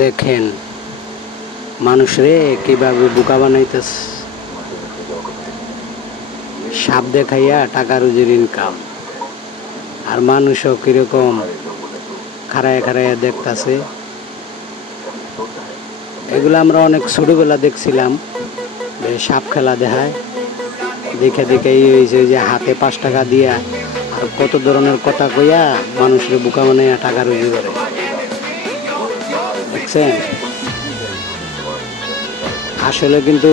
দেখেন মানুষ রে কিভাবে বোকা বানাইতেছে। সাপ দেখাইয়া টাকা রুজির ইনকাম, আর মানুষও কিরকম খাড়ায় খাড়াইয়া দেখতেছে। এগুলো আমরা অনেক ছোটবেলা দেখছিলাম, সাপ খেলা দেখায়, দেখে দেখে এই হয়েছে যে হাতে 5 টাকা দিয়া আর কত ধরনের কথা কইয়া মানুষের বোকা বানাইয়া টাকা রুজি করে। দেখছেন, আসলে কিন্তু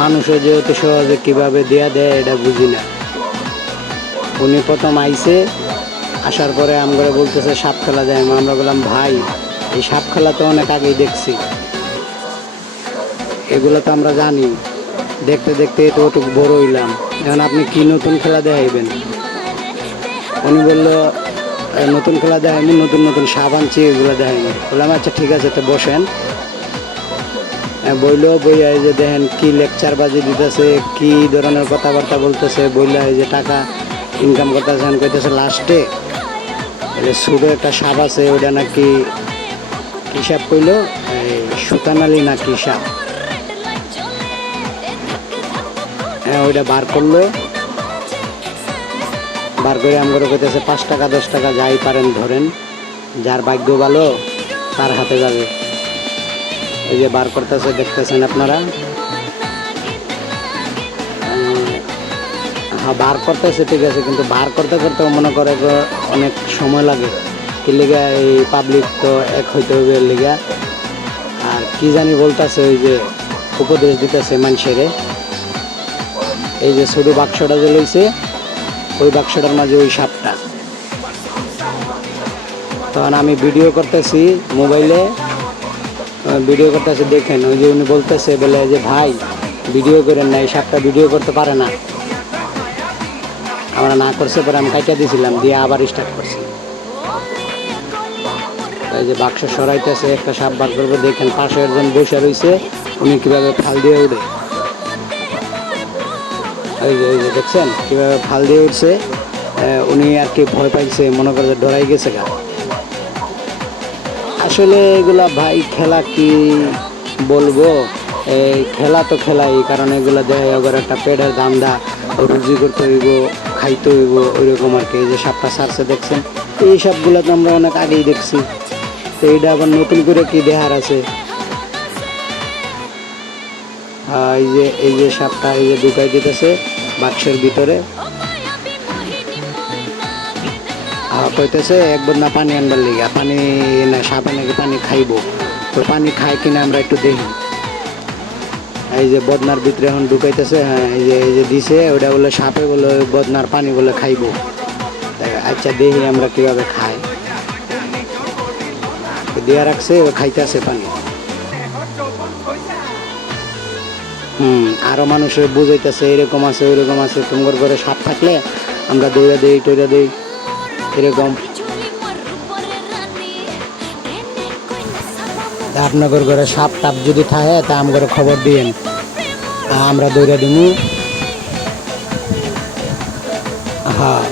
মানুষও যে অত সহজে কিভাবে দেয়া দেয় এটা বুঝি না। উনি প্রথম আইসে, আসার পরে আমরা বলতেছে সাপ খেলা যায়। আমরা বললাম ভাই, এই সাপ খেলা তো অনেক আগেই দেখছি, এগুলো তো আমরা জানি, দেখতে দেখতে এতটুকু বড় হইলাম, এখন আপনি কি নতুন খেলা দেখাইবেন? উনি বললো নতুন খেলা দেখাইনি, নতুন নতুন সাপ আনছি, এগুলো দেখাইনি। বললাম আচ্ছা ঠিক আছে, তো বসেন। বইলো বইয়া যে দেখেন কি লেকচার বাজি দিতেছে, কি ধরনের কথাবার্তা বলতেছে। বইলা যে টাকা ইনকাম করতেছেন, কইতেছে লাস্টে ছোটো একটা সাপ আছে, ওটা নাকি কি সাপ কইলো, সুতানালি না কি সাপ, হ্যাঁ ওইটা বার করলো। বার করে আমরা কইতেছে 5 টাকা 10 টাকা যাই পারেন ধরেন, যার ভাগ্য ভালো তার হাতে যাবে। এই যে বার করতেছে, দেখতেছেন আপনারা। হ্যাঁ বার করতেছে ঠিক আছে, কিন্তু বার করতে করতে মনে করে অনেক সময় লাগে। কি লিগা, এই পাবলিক তো এক হইতে হবে এর লিগা। আর কি জানি বলতেছে, ওই যে উপদেশ দিতেছে মানুষেরে। এই যে ছোট বাক্সটা যে লইছে, ওই বাক্সটার মাঝে ওই সাপটা। তখন আমি ভিডিও করতেছি মোবাইলে, ভিডিও করতেছে, দেখেন ওই যে উনি বলতেছে বলে যে ভাই ভিডিও করেন না, এই সাপটা ভিডিও করতে পারে না। আমরা না করছে পরে আমি কাইটা দিয়েছিলাম, দিয়ে আবার স্টার্ট করছি। এই যে বাক্স সরাইতেছে, একটা সাপ বার করবো, দেখেন পাশে একজন বসে রয়েছে, উনি কিভাবে ফাল দিয়ে উঠে। ওই যে দেখছেন কিভাবে ফাল দিয়ে উঠছে। উনি আর কি ভয় পাইছে, মনে করে ডরাই গেছে গা। আসলে এগুলা ভাই খেলা কি বলবো, এই খেলা তো খেলাই, কারণ এগুলো দেয় আবার একটা পেটের ধান্দা, রুজি করতে হইব, খাইতে হইব, ওইরকম আর কি। এই যে সাপটা ছাড়ছে দেখছেন, এই সবগুলো তো আমরা অনেক আগেই দেখছি, তো এইটা আবার নতুন করে কি দেখার আছে? এই যে সাপটা এই যে ঢুকাই দিতেছে বাক্সের ভিতরে, কইতেছে এক বদনা পানি আনবার লিগা, পানি না সাপে নাকি পানি খাইব। তো পানি খায় কিনা আমরা একটু দেখি। এই যে বদনার ভিতরে এখন ঢুকাইতেছে, হ্যাঁ এই যে দিছে, ওটা বলে সাপে বলে বদনার পানি বলে খাইব। আচ্ছা দেখি আমরা কিভাবে খাই। দিয়া রাখছে, ও খাইতেছে পানি। আরো মানুষের বুঝাইতেছে এরকম আছে ওইরকম আছে, তোমার ঘরে সাপ থাকলে আমরা দৌড়া দিই টইরা দিই, এরকম। আপনাদের ঘরে সাপ টাপ যদি থাকে তা আমার খবর দিয়েন, আমরা দৌড়া দিব। হ্যাঁ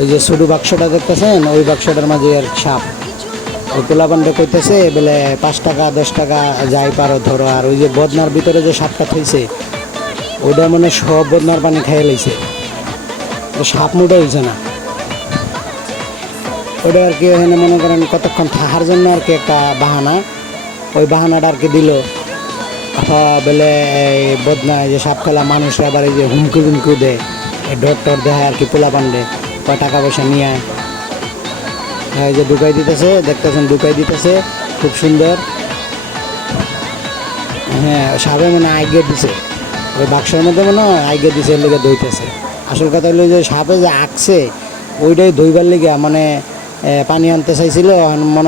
ওই যে ছোট বাক্সটা দেখতেছেন, ওই বাক্সটার মাঝে আর সাপ। ওই পোলাপানটা কইতেছে বলে 5 টাকা 10 টাকা যাই পারো ধরো। আর ওই যে বদনার ভিতরে যে সাপটা থইছে, ওটা মানে সব বদনার পানি খাইয়ে লাইছে, সাপ মুটা হয়েছে না। ওটা আর কি এখানে মনে করেন কতক্ষণ থাকার জন্য আর কি একটা বাহানা, ওই বাহানাটা আর কি দিল। বলে এই বদনা যে সাপ খেলা মানুষ আবার এই যে হুমকি হুমকি দেয়, এই ডর টর দেয় আর কি, পোলা পান্ডে কয় টাকা পয়সা নিয়ে আয়। এই যে ঢুকাই দিতেছে, দেখতেছেন ঢুকাই দিতেছে খুব সুন্দর। হ্যাঁ সাপে মানে আগে দিছে, ওই বাক্সের মধ্যে মনে হয় আগে দিছে, এর লেগে ধুইতেছে। আসল কথা হলো যে সাপে যে আঁকছে ওইটাই ধুইবার লেগে মানে পানি আনতে চাইছিল মনে